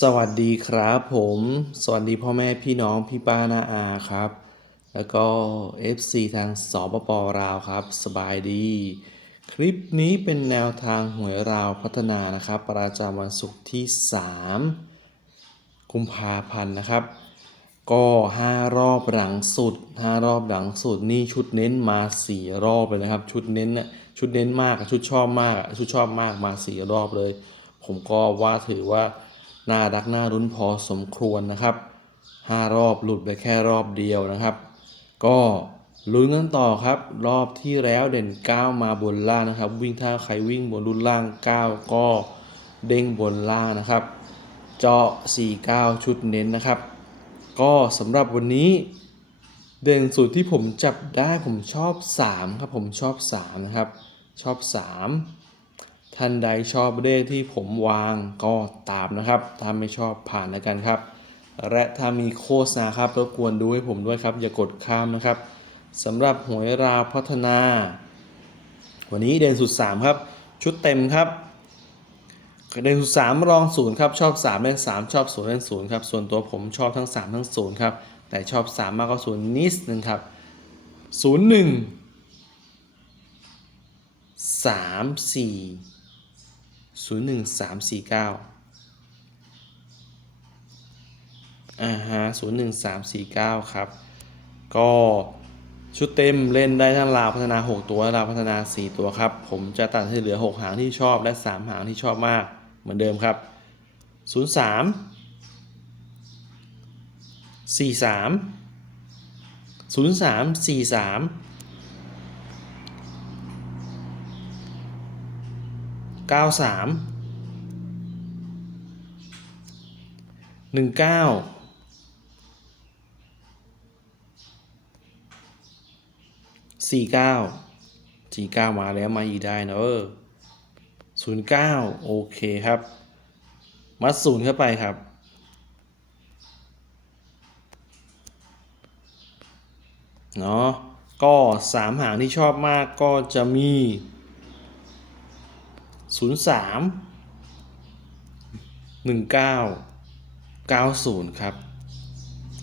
สวัสดีครับผม สวัสดีพ่อแม่พี่น้องพี่ป้าน้าอาครับ แล้วก็ FC ทางสปปลาวครับ สบายดี คลิปนี้เป็นแนวทางหวยราวพัฒนานะครับ ประจำวันศุกร์ที่ 3 กุมภาพันธ์นะครับ ก็ 5 รอบหลังสุด 5 รอบหลังสุดนี่ชุดเน้นมา 4 รอบเลยนะครับ ชุดเน้นน่ะชุดเน้นมากชุดชอบมากชุดชอบมากมา 4 รอบเลย ผมก็ว่าถือว่า น่ารักน่ารุ้นพอสมควรนะครับ 5 รอบหลุดไปแค่รอบเดียวนะครับ ก็ลุ้นกันต่อครับ รอบที่แล้วเด่น 9 มาบนล่างนะครับ วิ่งถ้าใครวิ่งบนรุ่นล่าง 9 ก็เด้งบนล่างนะครับ เจาะ 49 ชุดเน้นนะครับ ก็สำหรับวันนี้เด่นสุดที่ผมจับได้ผมชอบ 3 ครับ ผมชอบ 3 นะครับ ชอบ 3 ท่านใดชอบเลขที่ผมวางก็ตามนะครับ ถ้าไม่ชอบผ่านแล้วกันครับ และถ้ามีโฆษณาครับรบกวนดูให้ผมด้วยครับ อย่ากดข้ามนะครับสำหรับหวยราพัฒนา วันนี้เด่นสุด 3 ครับ ชุดเต็มครับเด่นสุด 3 รองศูนย์ครับ ชอบ 3 เล่น 3 ชอบ0เล่น0ครับ ส่วนตัวผมชอบทั้ง 3 ทั้ง0ครับ แต่ชอบ 3 มากกว่า0นิดนึงครับ 0 1 3 4 0 1 3 4 9อ่าฮะ0 1 3 4 9 ครับ ก็ชุดเต็มเล่นได้ทั้งลาวพัฒนา 6 ตัวและลาวพัฒนา 4 ตัวครับ ผมจะตัดให้เหลือ 6 หางที่ชอบและ 3 หางที่ชอบมากเหมือนเดิมครับ 0 3 4 3 9 3 1 9สี่เก้าสี่เก้ามาแล้วมาอีกได้นะเออศูนย์เก้าโอเคครับ มัดศูนย์เข้าไปครับ เนาะก็สามหางที่ชอบมากก็จะมี ศูนย์สามหนึ่งเก้าเก้าศูนย์ครับ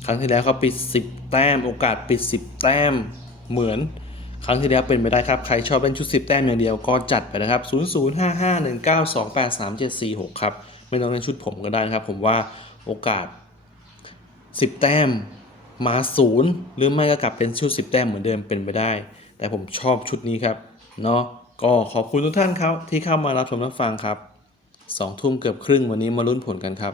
ครั้งที่แล้วเขาปิด10แต้มโอกาสปิด10แต้มเหมือนครั้งที่แล้วเป็นไปได้ครับ ใครชอบเล่นชุด 10 แต้มอย่างเดียวก็จัดไปนะครับ 0 0 5 5 1 9 2 8 3 7 4 6 ครับ ไม่ต้องเล่นชุดผมก็ได้ครับ ผมว่าโอกาส 10 แต้มมาศูนย์หรือไม่ก็กลับเป็นชุด 10 แต้มเหมือนเดิมเป็นไปได้ แต่ผมชอบชุดนี้ครับ เนาะ ก็ขอบคุณทุกท่านครับที่เข้ามารับชมรับฟังครับสองทุ่มเกือบครึ่งวันนี้มาลุ้นผลกันครับ